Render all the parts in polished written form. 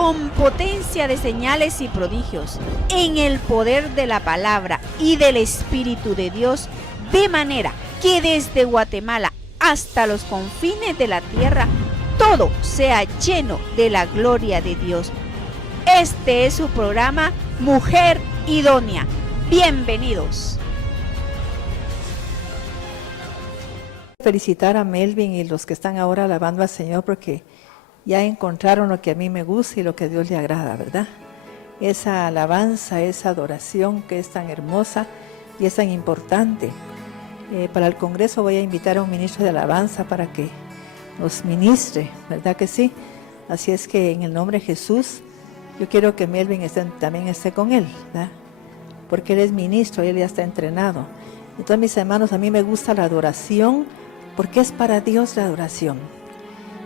con potencia de señales y prodigios, en el poder de la palabra y del Espíritu de Dios, de manera que desde Guatemala hasta los confines de la tierra, todo sea lleno de la gloria de Dios. Este es su programa Mujer Idónea. Bienvenidos. Felicitar a Melvin y los que están ahora alabando al Señor porque ya encontraron lo que a mí me gusta y lo que a Dios le agrada, ¿verdad? Esa alabanza, esa adoración que es tan hermosa y es tan importante. Para el Congreso voy a invitar a un ministro de alabanza para que nos ministre, ¿verdad que sí? Así es que en el nombre de Jesús, yo quiero que Melvin también esté con él, ¿verdad? Porque él es ministro y él ya está entrenado. Entonces, mis hermanos, a mí me gusta la adoración porque es para Dios la adoración.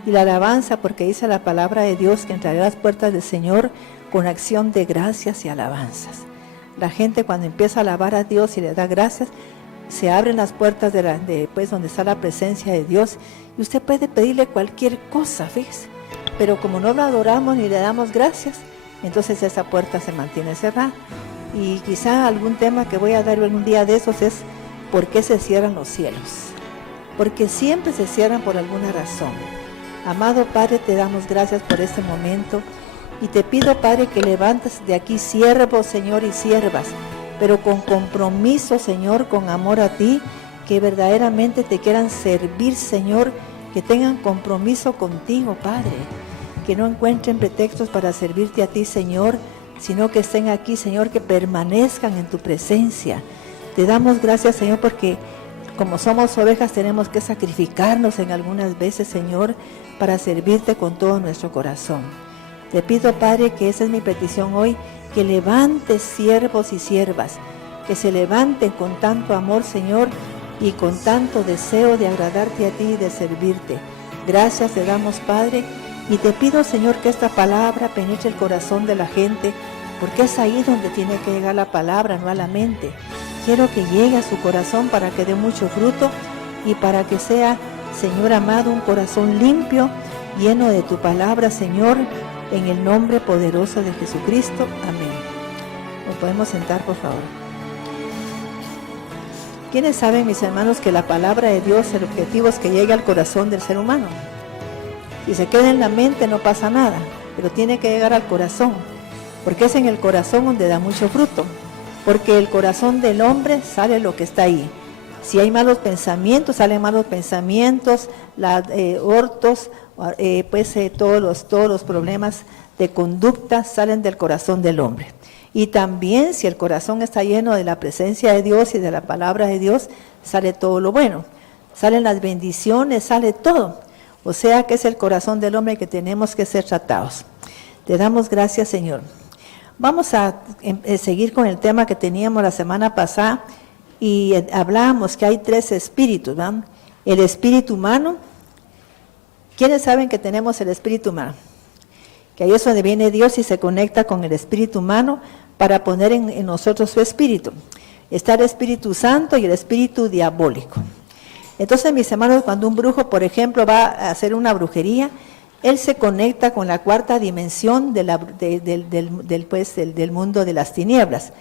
Y la alabanza porque dice la palabra de Dios que entraré a las puertas del Señor con acción de gracias y alabanzas. La gente cuando empieza a alabar a Dios y le da gracias, se abren las puertas pues, donde está la presencia de Dios y usted puede pedirle cualquier cosa, fíjese. Pero como no lo adoramos ni le damos gracias, entonces esa puerta se mantiene cerrada. Y quizá algún tema que voy a dar algún día de esos es ¿por qué se cierran los cielos? Porque siempre se cierran por alguna razón. Amado Padre, te damos gracias por este momento y te pido, Padre, que levantes de aquí siervos, Señor, y siervas, pero con compromiso, Señor, con amor a ti, que verdaderamente te quieran servir, Señor, que tengan compromiso contigo, Padre, que no encuentren pretextos para servirte a ti, Señor, sino que estén aquí, Señor, que permanezcan en tu presencia. Te damos gracias, Señor, porque como somos ovejas tenemos que sacrificarnos en algunas veces, Señor, para servirte con todo nuestro corazón. Te pido, Padre, que esa es mi petición hoy, que levantes siervos y siervas, que se levanten con tanto amor, Señor, y con tanto deseo de agradarte a ti y de servirte. Gracias te damos, Padre, y te pido, Señor, que esta palabra penetre el corazón de la gente, porque es ahí donde tiene que llegar la palabra, no a la mente. Quiero que llegue a su corazón para que dé mucho fruto y para que sea, Señor amado, un corazón limpio, lleno de tu palabra, Señor, en el nombre poderoso de Jesucristo. Amén. ¿Nos podemos sentar, por favor? ¿Quiénes saben, mis hermanos, que la palabra de Dios, el objetivo es que llegue al corazón del ser humano? Si se queda en la mente no pasa nada, pero tiene que llegar al corazón, porque es en el corazón donde da mucho fruto, porque el corazón del hombre sale lo que está ahí. Si hay malos pensamientos, salen malos pensamientos, hurtos, todos los problemas de conducta salen del corazón del hombre. Y también si el corazón está lleno de la presencia de Dios y de la palabra de Dios, sale todo lo bueno, salen las bendiciones, sale todo. O sea que es el corazón del hombre que tenemos que ser tratados. Te damos gracias, Señor. Vamos a seguir con el tema que teníamos la semana pasada y hablábamos que hay 3 espíritus, ¿verdad? El espíritu humano. ¿Quiénes saben que tenemos el espíritu humano? Que ahí es donde viene Dios y se conecta con el espíritu humano para poner en nosotros su espíritu. Está el Espíritu Santo y el espíritu diabólico. Entonces, mis hermanos, cuando un brujo, por ejemplo, va a hacer una brujería, él se conecta con la 4ª dimensión del mundo de las tinieblas.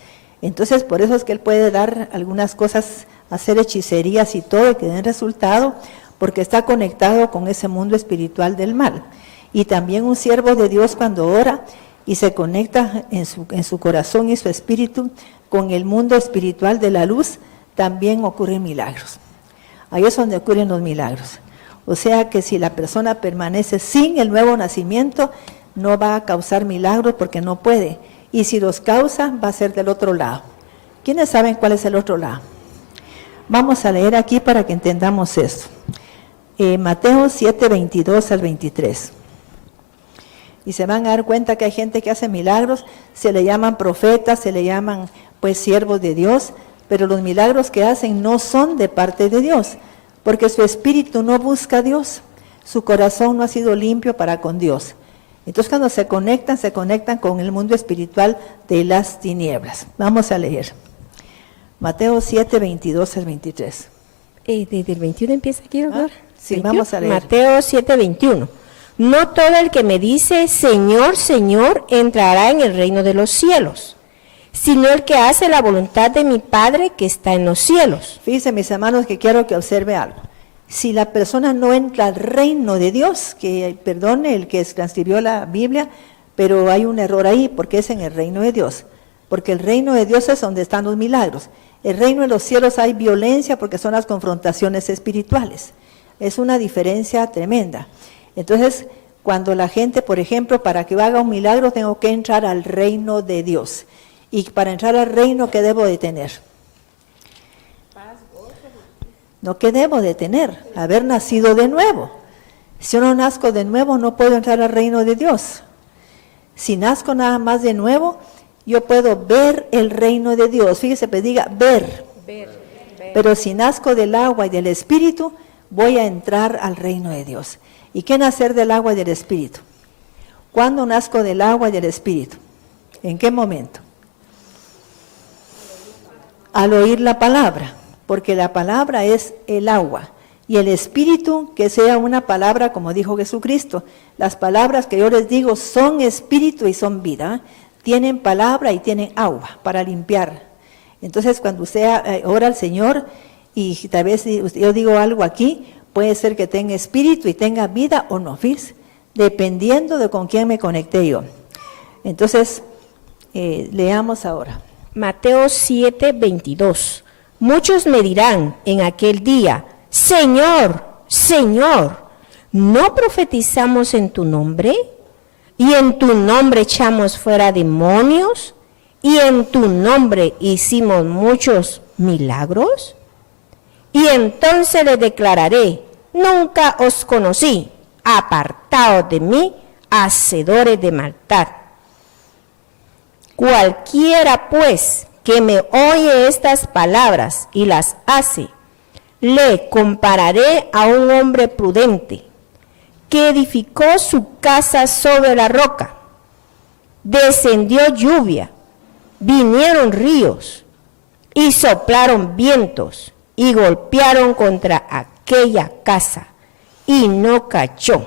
Entonces, por eso es que él puede dar algunas cosas, hacer hechicerías y todo, y que den resultado, porque está conectado con ese mundo espiritual del mal. Y también un siervo de Dios cuando ora y se conecta en su corazón y su espíritu con el mundo espiritual de la luz, también ocurren milagros. Ahí es donde ocurren los milagros. O sea que si la persona permanece sin el nuevo nacimiento, no va a causar milagros porque no puede. Y si los causa, va a ser del otro lado. ¿Quiénes saben cuál es el otro lado? Vamos a leer aquí para que entendamos esto. Mateo 7, 22 al 23. Y se van a dar cuenta que hay gente que hace milagros, se le llaman profetas, se le llaman pues siervos de Dios, pero los milagros que hacen no son de parte de Dios, porque su espíritu no busca a Dios, su corazón no ha sido limpio para con Dios. Entonces cuando se conectan con el mundo espiritual de las tinieblas. Vamos a leer. Mateo 7, 22 al 23. ¿Desde el 21 empieza aquí, doctor? Sí, 21. Vamos a leer. Mateo 7, 21. No todo el que me dice, Señor, Señor, entrará en el reino de los cielos, sino el que hace la voluntad de mi Padre que está en los cielos. Fíjense, mis hermanos, que quiero que observe algo. Si la persona no entra al reino de Dios, que perdone el que transcribió la Biblia, pero hay un error ahí, porque es en el reino de Dios. Porque el reino de Dios es donde están los milagros. El reino de los cielos hay violencia porque son las confrontaciones espirituales. Es una diferencia tremenda. Entonces, cuando la gente, por ejemplo, para que haga un milagro, tengo que entrar al reino de Dios. Y para entrar al reino, ¿qué debo de tener? No, ¿qué debo de tener? Haber nacido de nuevo. Si yo no nazco de nuevo, no puedo entrar al reino de Dios. Si nazco nada más de nuevo, yo puedo ver el reino de Dios. Fíjese, pues diga, ver. Pero si nazco del agua y del Espíritu, voy a entrar al reino de Dios. ¿Y qué nacer del agua y del Espíritu? ¿Cuándo nazco del agua y del Espíritu? ¿En qué momento? Al oír la palabra, porque la palabra es el agua. Y el Espíritu, que sea una palabra, como dijo Jesucristo. Las palabras que yo les digo son Espíritu y son vida. Tienen palabra y tienen agua para limpiar. Entonces, cuando usted ora al Señor, y tal vez yo digo algo aquí, puede ser que tenga espíritu y tenga vida o no, ¿ves? Dependiendo de con quién me conecté yo. Entonces, leamos ahora. Mateo 7:22. Muchos me dirán en aquel día, Señor, Señor, ¿no profetizamos en tu nombre? ¿Y en tu nombre echamos fuera demonios? ¿Y en tu nombre hicimos muchos milagros? Y entonces les declararé, nunca os conocí, apartados de mí, hacedores de maldad. Cualquiera pues que me oye estas palabras y las hace, le compararé a un hombre prudente que edificó su casa sobre la roca. Descendió lluvia, vinieron ríos y soplaron vientos y golpearon contra aquella casa y no cayó,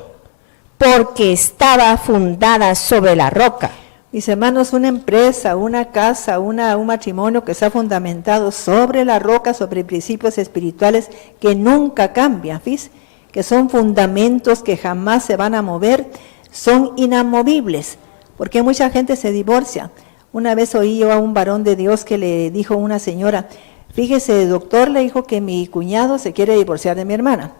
porque estaba fundada sobre la roca. Mis hermanos, una empresa, una casa, un matrimonio que está fundamentado sobre la roca, sobre principios espirituales que nunca cambian, ¿ves? Que son fundamentos que jamás se van a mover, son inamovibles, porque mucha gente se divorcia. Una vez oí yo a un varón de Dios que le dijo a una señora, fíjese, doctor, le dijo que mi cuñado se quiere divorciar de mi hermana.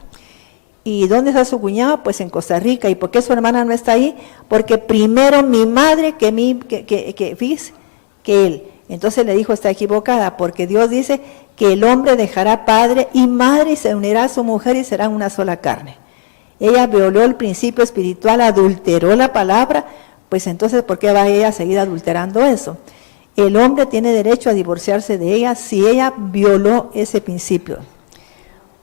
¿Y dónde está su cuñado? Pues en Costa Rica. ¿Y por qué su hermana no está ahí? Porque primero mi madre que él. Entonces le dijo, está equivocada, porque Dios dice que el hombre dejará padre y madre y se unirá a su mujer y serán una sola carne. Ella violó el principio espiritual, adulteró la palabra, pues entonces ¿por qué va ella a seguir adulterando eso? El hombre tiene derecho a divorciarse de ella si ella violó ese principio.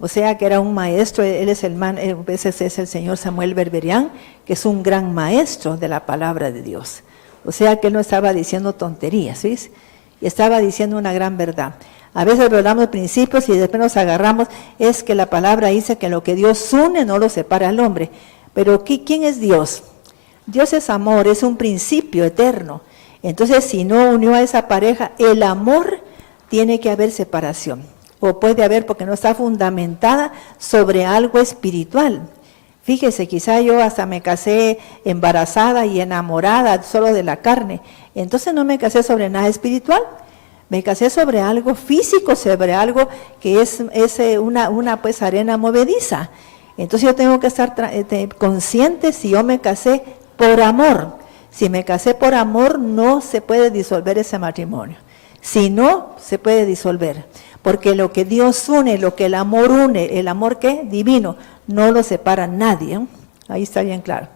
O sea que era un maestro, ese es el señor Samuel Berberian, que es un gran maestro de la palabra de Dios. O sea que él no estaba diciendo tonterías, ¿ves? Y estaba diciendo una gran verdad. A veces violamos principios y después nos agarramos, es que la palabra dice que lo que Dios une no lo separa al hombre. Pero ¿quién es Dios? Dios es amor, es un principio eterno. Entonces, si no unió a esa pareja, el amor, tiene que haber separación. O puede haber porque no está fundamentada sobre algo espiritual. Fíjese, quizá yo hasta me casé embarazada y enamorada solo de la carne. Entonces no me casé sobre nada espiritual. Me casé sobre algo físico, sobre algo que es una pues arena movediza. Entonces yo tengo que estar consciente si yo me casé por amor. Si me casé por amor, no se puede disolver ese matrimonio. Si no, se puede disolver. Porque lo que Dios une, lo que el amor une, el amor ¿qué? Divino, no lo separa nadie. Ahí está bien claro.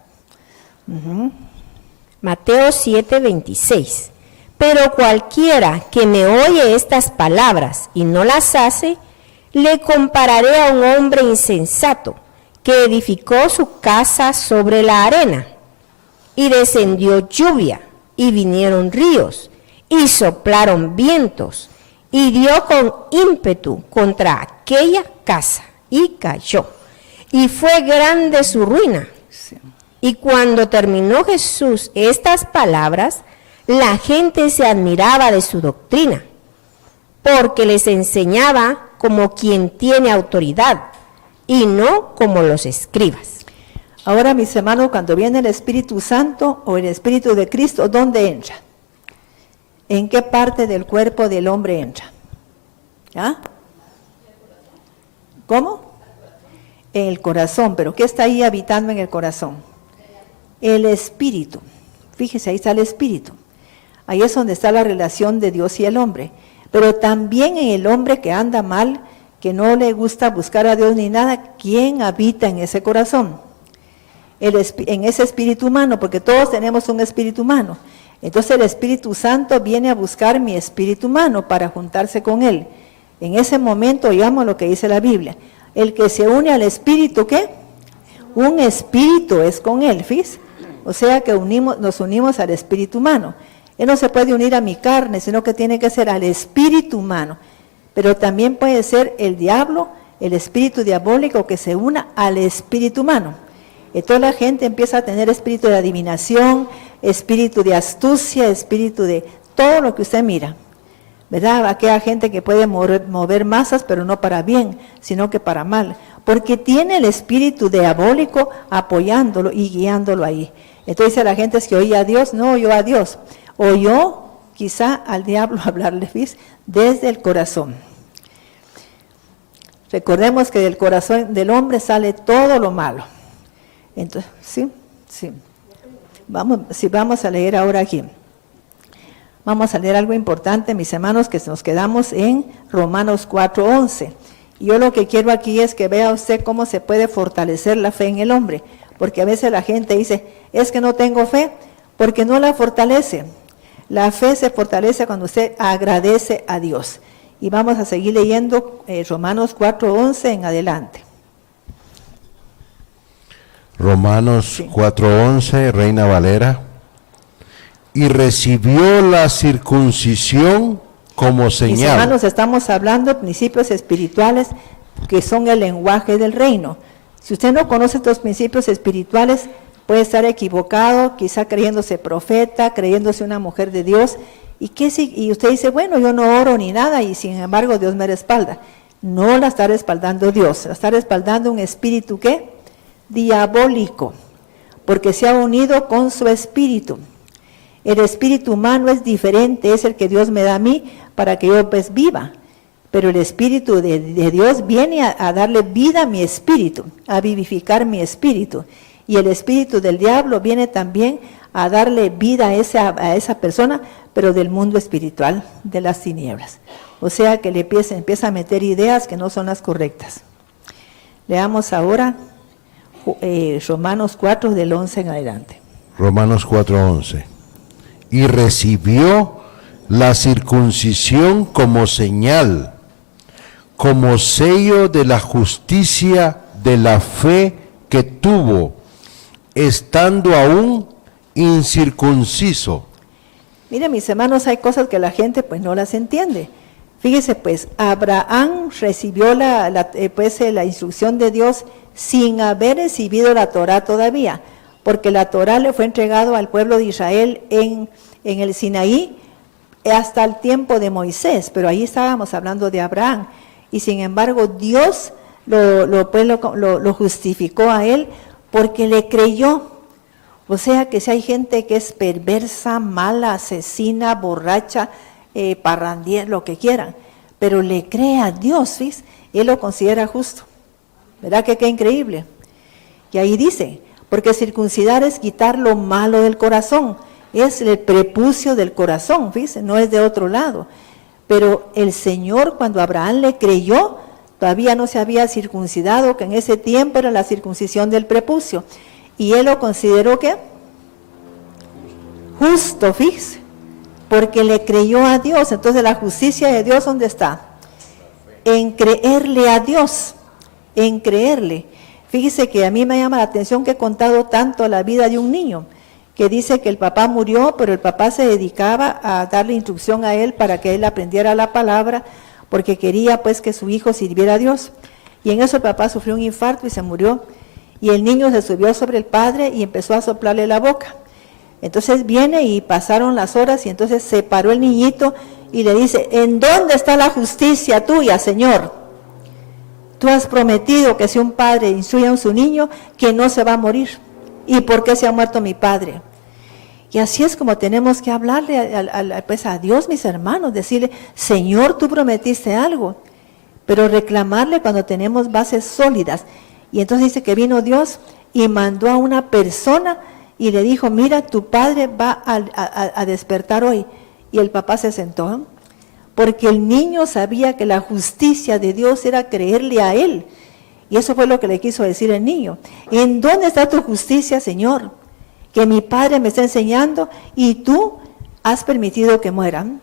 Mateo 7:26. Pero cualquiera que me oye estas palabras y no las hace, le compararé a un hombre insensato que edificó su casa sobre la arena. Y descendió lluvia, y vinieron ríos, y soplaron vientos, y dio con ímpetu contra aquella casa, y cayó. Y fue grande su ruina. Sí. Y cuando terminó Jesús estas palabras, la gente se admiraba de su doctrina, porque les enseñaba como quien tiene autoridad y no como los escribas. Ahora, mis hermanos, cuando viene el Espíritu Santo o el Espíritu de Cristo, ¿dónde entra? ¿En qué parte del cuerpo del hombre entra? ¿Ah? ¿Cómo? En el corazón. ¿Pero qué está ahí habitando en el corazón? El Espíritu. Fíjese, ahí está el Espíritu. Ahí es donde está la relación de Dios y el hombre. Pero también en el hombre que anda mal, que no le gusta buscar a Dios ni nada, ¿quién habita en ese corazón? En ese espíritu humano, porque todos tenemos un espíritu humano. Entonces el Espíritu Santo viene a buscar mi espíritu humano para juntarse con él. En ese momento oigamos lo que dice la Biblia. El que se une al Espíritu, ¿qué? Un espíritu es con él, ¿fíjese? O sea que nos unimos al espíritu humano. Él no se puede unir a mi carne, sino que tiene que ser al espíritu humano. Pero también puede ser el diablo, el espíritu diabólico que se una al espíritu humano. Entonces la gente empieza a tener espíritu de adivinación, espíritu de astucia, espíritu de todo lo que usted mira. ¿Verdad? Aquella gente que puede mover masas, pero no para bien, sino que para mal. Porque tiene el espíritu diabólico apoyándolo y guiándolo ahí. Entonces dice la gente es que oye a Dios, no oyó a Dios. Oyó quizá al diablo hablarle desde el corazón. Recordemos que del corazón del hombre sale todo lo malo. Entonces, sí. Vamos a leer ahora aquí. Vamos a leer algo importante, mis hermanos, que nos quedamos en Romanos 4:11. Y yo lo que quiero aquí es que vea usted cómo se puede fortalecer la fe en el hombre. Porque a veces la gente dice, es que no tengo fe, porque no la fortalece. La fe se fortalece cuando usted agradece a Dios. Y vamos a seguir leyendo Romanos 4:11 en adelante. Romanos 4:11, Reina Valera. Y recibió la circuncisión como señal. Mis hermanos, estamos hablando de principios espirituales que son el lenguaje del reino. Si usted no conoce estos principios espirituales, puede estar equivocado, quizá creyéndose profeta, creyéndose una mujer de Dios. Y usted dice, bueno, yo no oro ni nada, y sin embargo Dios me respalda. No la está respaldando Dios, la está respaldando un espíritu, ¿qué? Diabólico, porque se ha unido con su espíritu. El espíritu humano es diferente, es el que Dios me da a mí para que yo pues viva. Pero el espíritu de Dios viene a darle vida a mi espíritu, a vivificar mi espíritu. Y el espíritu del diablo viene también a darle vida a esa persona, pero del mundo espiritual, de las tinieblas. O sea que le empieza a meter ideas que no son las correctas. Leamos ahora Romanos 4 del 11 en adelante. Romanos 4:11. Y recibió la circuncisión como señal, como sello de la justicia de la fe que tuvo, estando aún incircunciso. Miren, mis hermanos, hay cosas que la gente pues no las entiende. Fíjese pues, Abraham recibió la instrucción de Dios sin haber recibido la Torá todavía, porque la Torá le fue entregado al pueblo de Israel en el Sinaí hasta el tiempo de Moisés, pero ahí estábamos hablando de Abraham, y sin embargo Dios lo justificó a él porque le creyó. O sea que si hay gente que es perversa, mala, asesina, borracha, parrandiera, lo que quieran, pero le cree a Dios, ¿sí? Él lo considera justo. ¿Verdad que qué increíble? Y ahí dice, porque circuncidar es quitar lo malo del corazón, es el prepucio del corazón, fíjese, no es de otro lado. Pero el Señor, cuando Abraham le creyó, todavía no se había circuncidado, que en ese tiempo era la circuncisión del prepucio. Y él lo consideró, ¿qué? Justo, fíjese, porque le creyó a Dios. Entonces la justicia de Dios, ¿dónde está? En creerle a Dios, en creerle. Fíjese que a mí me llama la atención que he contado tanto la vida de un niño, que dice que el papá murió, pero el papá se dedicaba a darle instrucción a él para que él aprendiera la palabra, porque quería pues que su hijo sirviera a Dios. Y en eso el papá sufrió un infarto y se murió. Y el niño se subió sobre el padre y empezó a soplarle la boca. Entonces viene y pasaron las horas y entonces se paró el niñito y le dice, ¿en dónde está la justicia tuya, Señor? Tú has prometido que si un padre instruye a su niño, que no se va a morir. ¿Y por qué se ha muerto mi padre? Y así es como tenemos que hablarle pues a Dios, mis hermanos, decirle, Señor, tú prometiste algo, pero reclamarle cuando tenemos bases sólidas. Y entonces dice que vino Dios y mandó a una persona y le dijo, mira, tu padre va a despertar hoy. Y el papá se sentó, porque el niño sabía que la justicia de Dios era creerle a él. Y eso fue lo que le quiso decir el niño. ¿En dónde está tu justicia, Señor? Que mi padre me está enseñando y tú has permitido que mueran.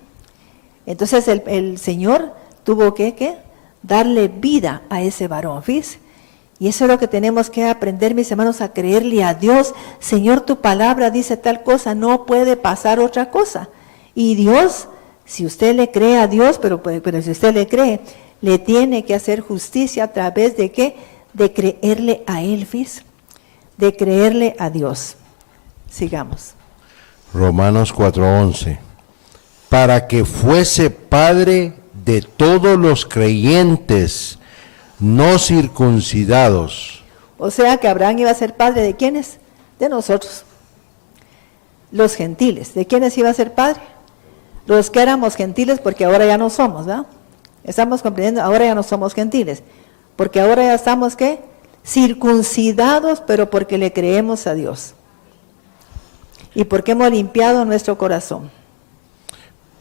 Entonces el Señor tuvo que darle vida a ese varón, ¿ves? Y eso es lo que tenemos que aprender, mis hermanos, a creerle a Dios. Señor, tu palabra dice tal cosa, no puede pasar otra cosa. Y Dios, si usted le cree a Dios, pero si usted le cree, le tiene que hacer justicia a través de ¿qué? De creerle a Él, ¿ves? De creerle a Dios. Sigamos. Romanos 4:11. Para que fuese padre de todos los creyentes no circuncidados. O sea que Abraham iba a ser padre de ¿quiénes? De nosotros, los gentiles. ¿De quiénes iba a ser padre? Los que éramos gentiles, porque ahora ya no somos, ¿verdad? Estamos comprendiendo, ahora ya no somos gentiles, porque ahora ya estamos ¿qué? Circuncidados, pero porque le creemos a Dios. Y porque hemos limpiado nuestro corazón.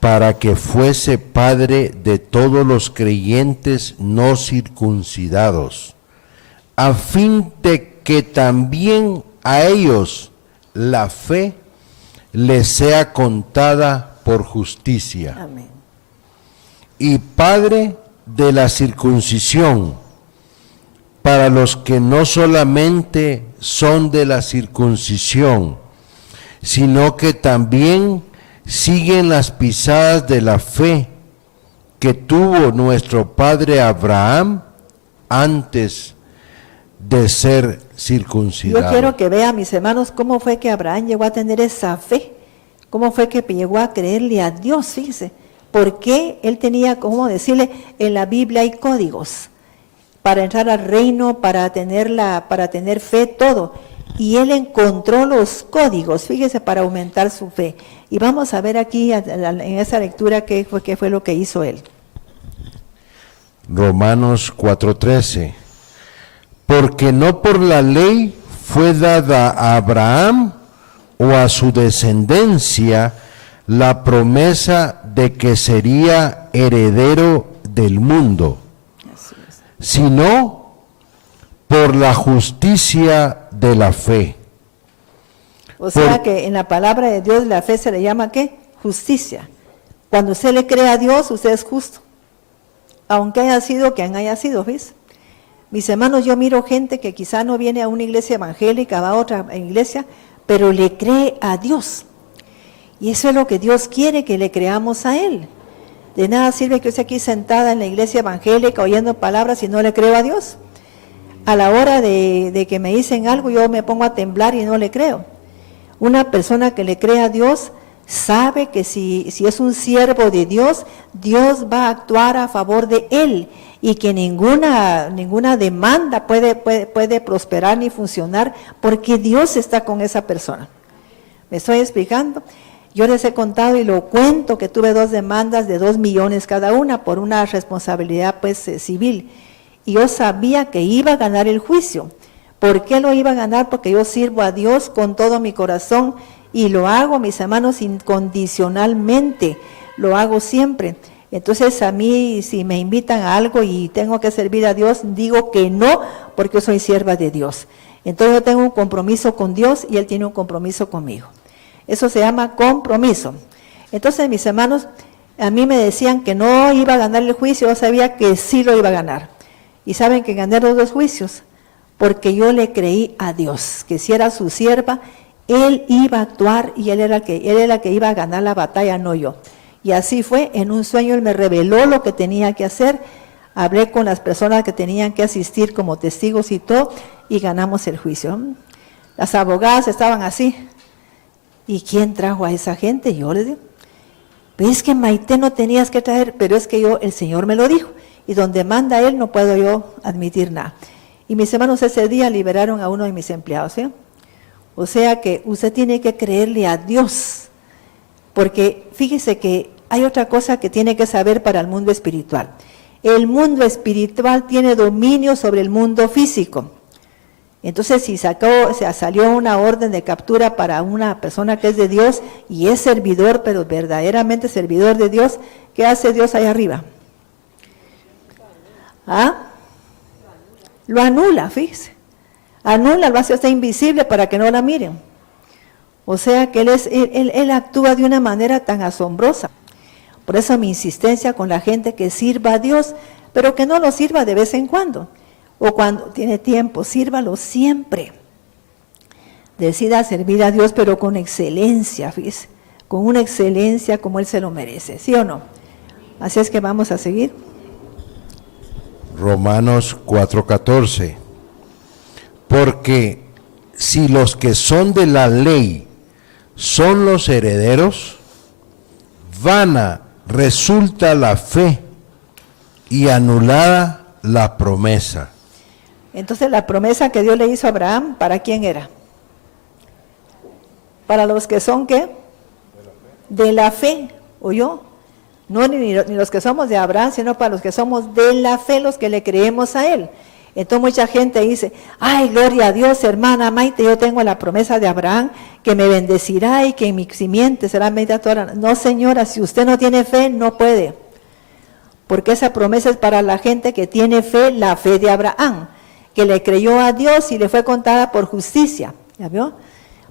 Para que fuese padre de todos los creyentes no circuncidados, a fin de que también a ellos la fe les sea contada por justicia. Amén. Y padre de la circuncisión, para los que no solamente son de la circuncisión, sino que también siguen las pisadas de la fe que tuvo nuestro padre Abraham antes de ser circuncidado. Yo quiero que vean, mis hermanos, cómo fue que Abraham llegó a tener esa fe, cómo fue que llegó a creerle a Dios, fíjese, porque él tenía, como decirle, en la Biblia hay códigos para entrar al reino, para tener fe, todo. Y él encontró los códigos, fíjese, para aumentar su fe. Y vamos a ver aquí en esa lectura qué fue lo que hizo él. Romanos 4:13. Porque no por la ley fue dada a Abraham o a su descendencia la promesa de que sería heredero del mundo, sino por la justicia de la fe. O sea que en la palabra de Dios la fe se le llama ¿qué? Justicia. Cuando usted le cree a Dios, usted es justo. Aunque haya sido quien haya sido, ¿ves? Mis hermanos, yo miro gente que quizá no viene a una iglesia evangélica, va a otra iglesia, pero le cree a Dios. Y eso es lo que Dios quiere, que le creamos a Él. De nada sirve que yo esté aquí sentada en la iglesia evangélica oyendo palabras si no le creo a Dios. A la hora de que me dicen algo, yo me pongo a temblar y no le creo. Una persona que le cree a Dios sabe que si es un siervo de Dios, Dios va a actuar a favor de él y que ninguna demanda puede prosperar ni funcionar porque Dios está con esa persona. ¿Me estoy explicando? Yo les he contado y lo cuento que tuve 2 demandas de 2 millones cada una por una responsabilidad civil. Y yo sabía que iba a ganar el juicio. ¿Por qué lo iba a ganar? Porque yo sirvo a Dios con todo mi corazón y lo hago, mis hermanos, incondicionalmente. Lo hago siempre. Entonces a mí, si me invitan a algo y tengo que servir a Dios, digo que no, porque yo soy sierva de Dios. Entonces yo tengo un compromiso con Dios y Él tiene un compromiso conmigo. Eso se llama compromiso. Entonces, mis hermanos, a mí me decían que no iba a ganar el juicio, yo sabía que sí lo iba a ganar. Y saben que gané los 2 juicios, porque yo le creí a Dios, que si era su sierva, Él iba a actuar y Él era el que iba a ganar la batalla, no yo. Y así fue, en un sueño Él me reveló lo que tenía que hacer. hablé con las personas que tenían que asistir como testigos y todo, y ganamos el juicio. Las abogadas estaban así. ¿Y quién trajo a esa gente? Yo les digo, ¿ves que Maite no tenías que traer? Pero es que el Señor me lo dijo, y donde manda Él no puedo yo admitir nada. Y mis hermanos ese día liberaron a uno de mis empleados, ¿sí? O sea que usted tiene que creerle a Dios, porque fíjese que hay otra cosa que tiene que saber para el mundo espiritual. El mundo espiritual tiene dominio sobre el mundo físico. Entonces, si salió una orden de captura para una persona que es de Dios y es servidor, pero verdaderamente servidor de Dios, ¿qué hace Dios ahí arriba? ¿Ah? Lo anula, fíjese. Anula, lo hace hasta invisible para que no la miren. O sea que él actúa de una manera tan asombrosa. Por eso mi insistencia con la gente que sirva a Dios, pero que no lo sirva de vez en cuando. O cuando tiene tiempo, sírvalo siempre. Decida servir a Dios, pero con excelencia, fíjese, con una excelencia como Él se lo merece, ¿sí o no? Así es que vamos a seguir. Romanos 4:14. Porque si los que son de la ley son los herederos, vana resulta la fe y anulada la promesa. Entonces la promesa que Dios le hizo a Abraham, ¿para quién era? Para los que son, ¿qué? De la fe, ¿oyó? No ni los que somos de Abraham, sino para los que somos de la fe, los que le creemos a Él. Entonces mucha gente dice, ay, gloria a Dios, hermana Maite, yo tengo la promesa de Abraham, que me bendecirá y que en mi simiente será bendita toda. No, señora, si usted no tiene fe, no puede. Porque esa promesa es para la gente que tiene fe, la fe de Abraham, que le creyó a Dios y le fue contada por justicia. ¿Ya vio?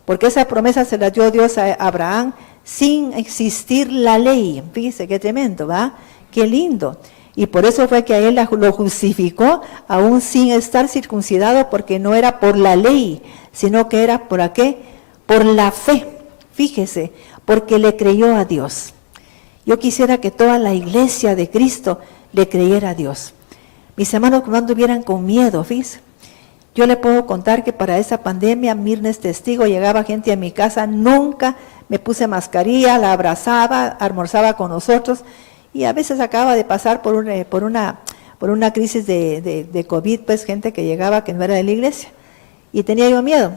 Porque esa promesa se la dio Dios a Abraham sin existir la ley. Fíjese qué tremendo, ¿va? Qué lindo. Y por eso fue que a él lo justificó, aún sin estar circuncidado, porque no era por la ley, sino que era ¿por qué? Por la fe. Fíjese, porque le creyó a Dios. Yo quisiera que toda la iglesia de Cristo le creyera a Dios. Mis hermanos, no anduvieran con miedo, fíjese. Yo le puedo contar que para esa pandemia, Mirna es testigo, llegaba gente a mi casa, nunca me puse mascarilla, la abrazaba, almorzaba con nosotros, y a veces acaba de pasar por una crisis de COVID, pues gente que llegaba que no era de la iglesia, y tenía yo miedo.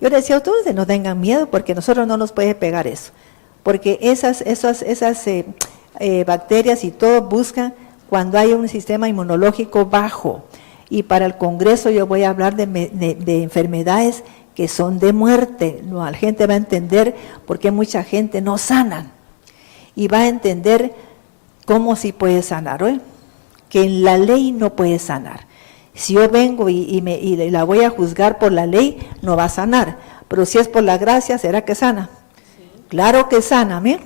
Yo le decía a todos, no tengan miedo, porque a nosotros no nos puede pegar eso, porque esas bacterias y todo buscan cuando hay un sistema inmunológico bajo. Y para el Congreso yo voy a hablar de enfermedades que son de muerte. La gente va a entender por qué mucha gente no sana. Y va a entender cómo sí puede sanar, ¿eh? Que en la ley no puede sanar. Si yo vengo y la voy a juzgar por la ley, no va a sanar. Pero si es por la gracia, ¿será que sana? Sí. Claro que sana, ¿eh?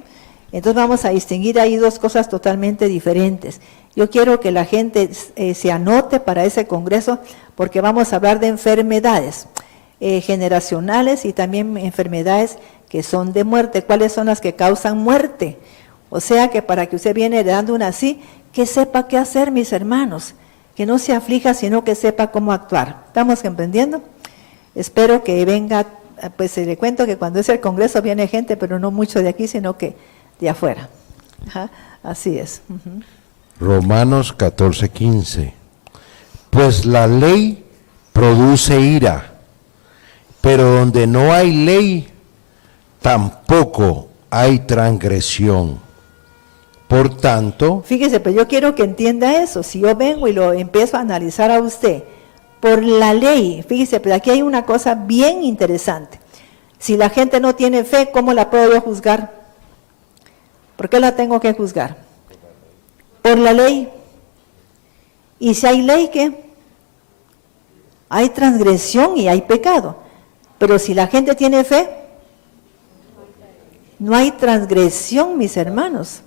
Entonces vamos a distinguir ahí dos cosas totalmente diferentes. Yo quiero que la gente se anote para ese congreso, porque vamos a hablar de enfermedades generacionales y también enfermedades que son de muerte. ¿Cuáles son las que causan muerte? O sea que para que usted viene heredando una así, que sepa qué hacer, mis hermanos, que no se aflija, sino que sepa cómo actuar. ¿Estamos comprendiendo? Espero que venga, pues le cuento que cuando es el congreso viene gente, pero no mucho de aquí, sino que de afuera. Ajá, así es. Romanos 14:15. Pues la ley produce ira, pero donde no hay ley, tampoco hay transgresión. Por tanto... Fíjese, pero yo quiero que entienda eso. Si yo vengo y lo empiezo a analizar a usted, por la ley, fíjese, pero aquí hay una cosa bien interesante. Si la gente no tiene fe, ¿cómo la puedo yo juzgar? ¿Por qué la tengo que juzgar? Por la ley. Y si hay ley, ¿qué? Hay transgresión y hay pecado. Pero si la gente tiene fe, no hay transgresión, mis hermanos.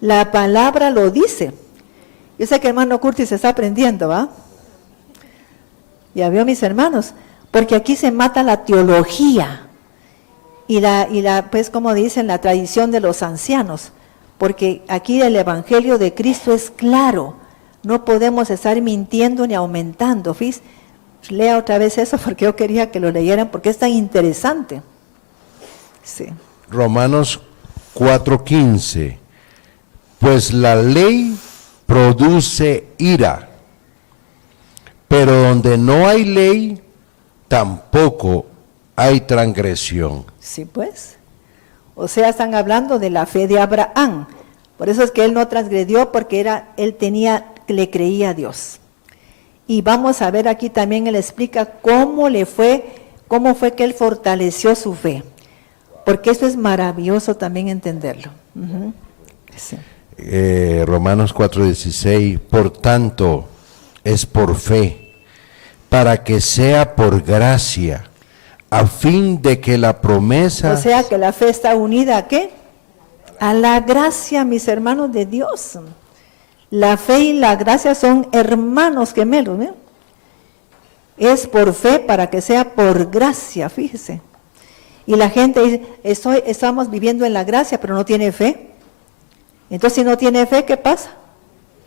La palabra lo dice. Yo sé que el hermano Curtis se está aprendiendo, ¿va? Ya vio, mis hermanos, porque aquí se mata la teología y pues como dicen, la tradición de los ancianos, porque aquí el Evangelio de Cristo es claro. No podemos estar mintiendo ni aumentando. Fíjese, lea otra vez eso porque yo quería que lo leyeran porque es tan interesante. Sí. Romanos 4:15. Pues la ley produce ira, pero donde no hay ley, tampoco hay transgresión. Sí, pues. O sea, están hablando de la fe de Abraham. Por eso es que él no transgredió, porque le creía a Dios. Y vamos a ver aquí también, él explica cómo fue que él fortaleció su fe. Porque eso es maravilloso también entenderlo. Sí. Romanos 4:16, por tanto, es por fe, para que sea por gracia, a fin de que la promesa... O sea que la fe está unida ¿a qué? A la gracia, mis hermanos de Dios. La fe y la gracia son hermanos gemelos, ¿eh? Es por fe para que sea por gracia, fíjese. Y la gente dice, estamos viviendo en la gracia, pero no tiene fe. Entonces, si no tiene fe, ¿qué pasa?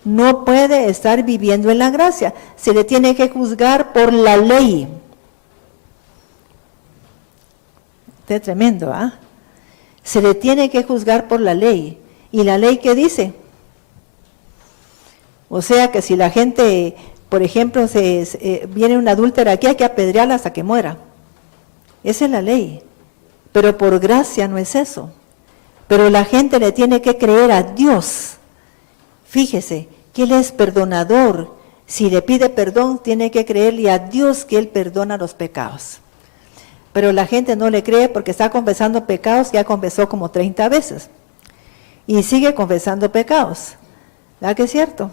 No puede estar viviendo en la gracia. Se le tiene que juzgar por la ley. Este es tremendo, ¿ah? Se le tiene que juzgar por la ley. ¿Y la ley qué dice? O sea que si la gente, por ejemplo, viene una adúltera aquí, hay que apedrearla hasta que muera. Esa es la ley. Pero por gracia no es eso. Pero la gente le tiene que creer a Dios. Fíjese que Él es perdonador. Si le pide perdón, tiene que creerle a Dios que Él perdona los pecados. Pero la gente no le cree porque está confesando pecados, ya confesó como 30 veces. Y sigue confesando pecados. ¿Verdad que es cierto?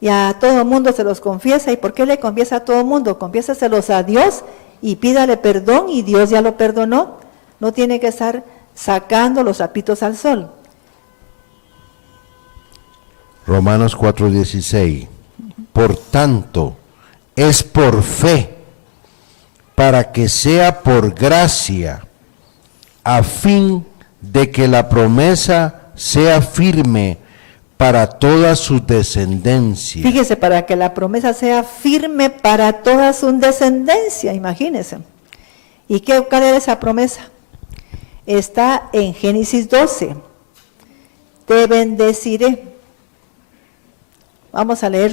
Y a todo el mundo se los confiesa. ¿Y por qué le confiesa a todo el mundo? Confiésaselos a Dios y pídale perdón y Dios ya lo perdonó. No tiene que estar sacando los trapitos al sol. Romanos 4:16. Por tanto, es por fe, para que sea por gracia, a fin de que la promesa sea firme para toda su descendencia. Fíjese, para que la promesa sea firme para toda su descendencia, imagínense. ¿Y cuál era esa promesa? Está en Génesis 12. Te bendeciré. Vamos a leer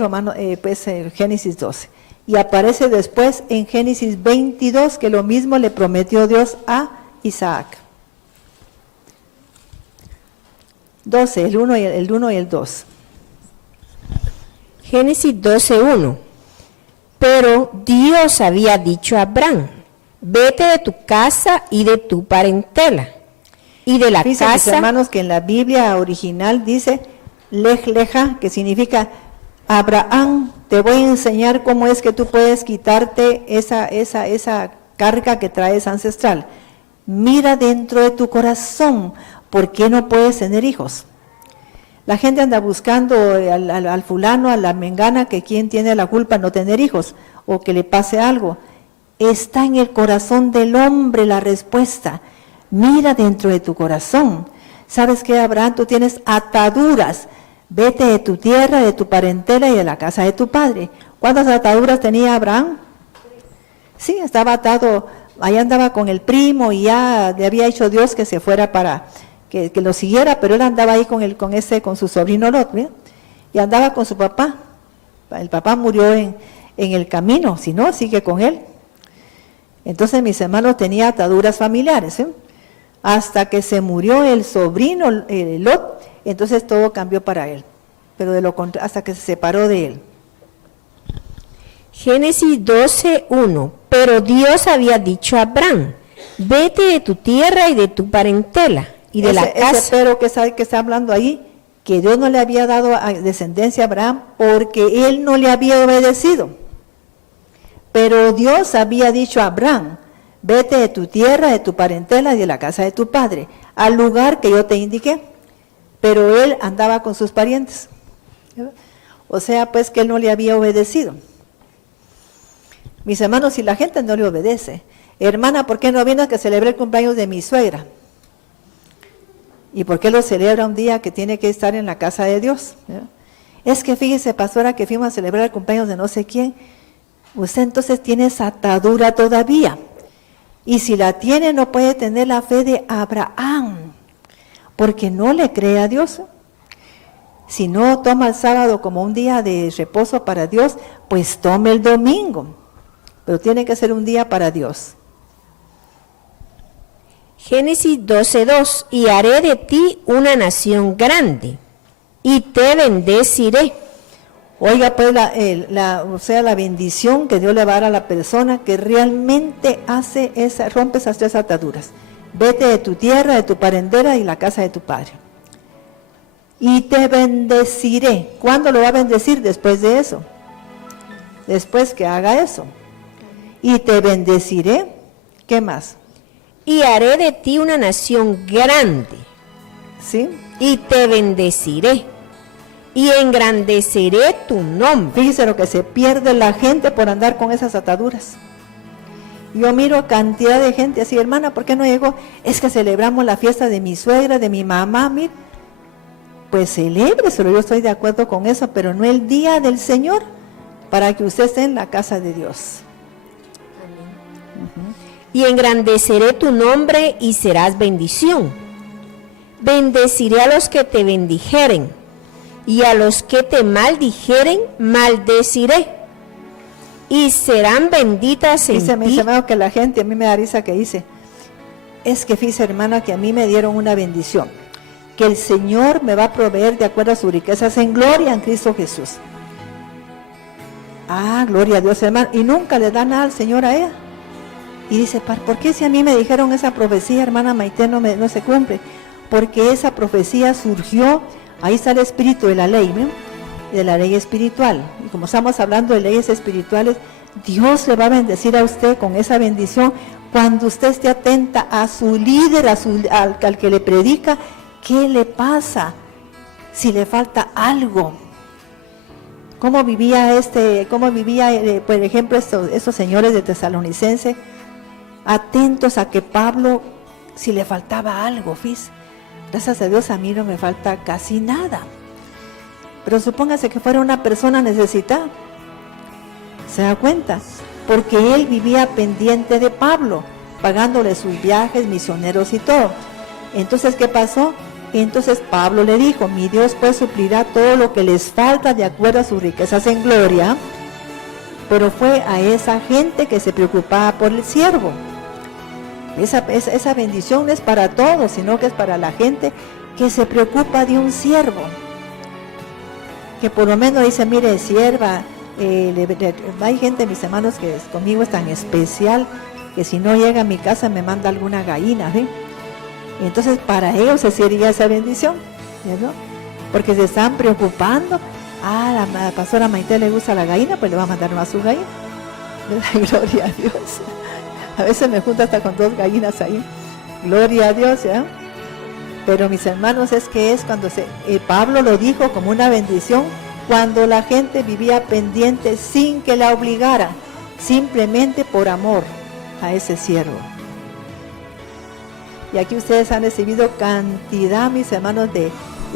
Génesis 12. Y aparece después en Génesis 22 que lo mismo le prometió Dios a Isaac. 12, el 1 y el 2. Génesis 12:1. Pero Dios había dicho a Abraham, vete de tu casa y de tu parentela, y de la Fíjense, casa... mis hermanos, que en la Biblia original dice, lej leja, que significa, Abraham, te voy a enseñar cómo es que tú puedes quitarte esa carga que traes ancestral. Mira dentro de tu corazón, ¿por qué no puedes tener hijos? La gente anda buscando al fulano, a la mengana, que quién tiene la culpa de no tener hijos, o que le pase algo. Está en el corazón del hombre la respuesta. Mira dentro de tu corazón. ¿Sabes qué, Abraham? Tú tienes ataduras. Vete de tu tierra, de tu parentela y de la casa de tu padre. ¿Cuántas ataduras tenía Abraham? Sí, estaba atado, allá andaba con el primo y ya le había hecho Dios que se fuera para que lo siguiera, pero él andaba ahí con su sobrino Lot, ¿bien? Y andaba con su papá. El papá murió en el camino, si no, sigue con él. Entonces mis hermanos tenía ataduras familiares, ¿eh? Hasta que se murió el sobrino Lot, entonces todo cambió para él, pero hasta que se separó de él. Génesis 12:1. Pero Dios había dicho a Abraham, vete de tu tierra y de tu parentela, y de la casa... Ese pero que está hablando ahí, que Dios no le había dado descendencia a Abraham porque él no le había obedecido. Pero Dios había dicho a Abraham, vete de tu tierra, de tu parentela y de la casa de tu padre, al lugar que yo te indiqué. Pero él andaba con sus parientes. O sea, pues que él no le había obedecido. Mis hermanos, si la gente no le obedece, hermana, ¿por qué no vienes que celebré el cumpleaños de mi suegra? ¿Y por qué lo celebra un día que tiene que estar en la casa de Dios? Es que fíjese, pastora, que fuimos a celebrar el cumpleaños de no sé quién. Usted entonces tiene esa atadura todavía. Y si la tiene, no puede tener la fe de Abraham, porque no le cree a Dios. Si no toma el sábado como un día de reposo para Dios, pues tome el domingo. Pero tiene que ser un día para Dios. Génesis 12:2, y haré de ti una nación grande, y te bendeciré. Oiga, pues, la bendición que Dios le va a dar a la persona que realmente rompe esas 3 ataduras. Vete de tu tierra, de tu parentela y la casa de tu padre. Y te bendeciré. ¿Cuándo lo va a bendecir? Después de eso. Después que haga eso. Y te bendeciré. ¿Qué más? Y haré de ti una nación grande. ¿Sí? Y te bendeciré. Y engrandeceré tu nombre. Fíjese lo que se pierde la gente por andar con esas ataduras. Yo miro cantidad de gente así, hermana, ¿por qué no llegó? Es que celebramos la fiesta de mi suegra, de mi mamá, mire. Pues celébreselo, yo estoy de acuerdo con eso, pero no el día del Señor, para que usted esté en la casa de Dios. Y engrandeceré tu nombre y serás bendición. Bendeciré a los que te bendijeren, y a los que te maldijeren, maldeciré. Y serán benditas en dice, ti. Dice, hermano, que la gente, a mí me da risa que dice, es que fíjese, hermana, que a mí me dieron una bendición, que el Señor me va a proveer de acuerdo a sus riquezas en gloria en Cristo Jesús. Ah, gloria a Dios, hermano, y nunca le da nada al Señor a ella. Y dice, ¿por qué si a mí me dijeron esa profecía, hermana Maite, no se cumple? Porque esa profecía surgió, ahí está el espíritu de la ley, ¿no? De la ley espiritual. Y como estamos hablando de leyes espirituales, Dios le va a bendecir a usted con esa bendición cuando usted esté atenta a su líder, al que le predica. ¿Qué le pasa? Si le falta algo. ¿Cómo vivía, por ejemplo, estos señores de Tesalonicense? Atentos a que Pablo, si le faltaba algo, fíjese, gracias a Dios a mí no me falta casi nada. Pero supóngase que fuera una persona necesitada. ¿Se da cuenta? Porque él vivía pendiente de Pablo, pagándole sus viajes misioneros y todo. Entonces, ¿qué pasó? Entonces Pablo le dijo, mi Dios pues suplirá todo lo que les falta de acuerdo a sus riquezas en gloria. Pero fue a esa gente que se preocupaba por el siervo. Esa bendición no es para todos, sino que es para la gente que se preocupa de un siervo. Que por lo menos dice, mire, sierva, hay gente, mis hermanos, que conmigo es tan especial, que si no llega a mi casa me manda alguna gallina, ¿sí? Y entonces para ellos se sería esa bendición, ¿no? Porque se están preocupando. Ah, la pastora Maite le gusta la gallina, pues le va a mandar más su gallina. Gloria a Dios. A veces me junto hasta con 2 gallinas ahí. Gloria a Dios, ¿ya? Pero mis hermanos, es cuando Pablo lo dijo como una bendición, cuando la gente vivía pendiente sin que la obligara, simplemente por amor a ese siervo. Y aquí ustedes han recibido cantidad, mis hermanos,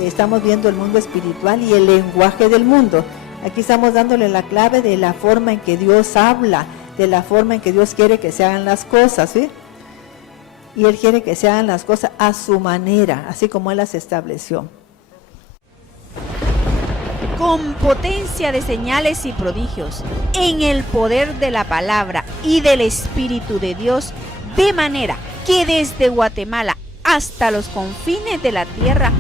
estamos viendo el mundo espiritual y el lenguaje del mundo. Aquí estamos dándole la clave de la forma en que Dios habla, de la forma en que Dios quiere que se hagan las cosas, ¿sí? Y Él quiere que se hagan las cosas a su manera, así como Él las estableció. Con potencia de señales y prodigios, en el poder de la palabra y del Espíritu de Dios, de manera que desde Guatemala hasta los confines de la tierra,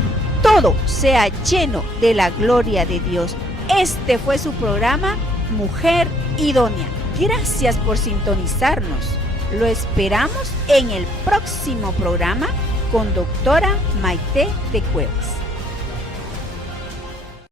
todo sea lleno de la gloria de Dios. Este fue su programa, Mujer Idónea. Gracias por sintonizarnos. Lo esperamos en el próximo programa con doctora Maite de Cuevas.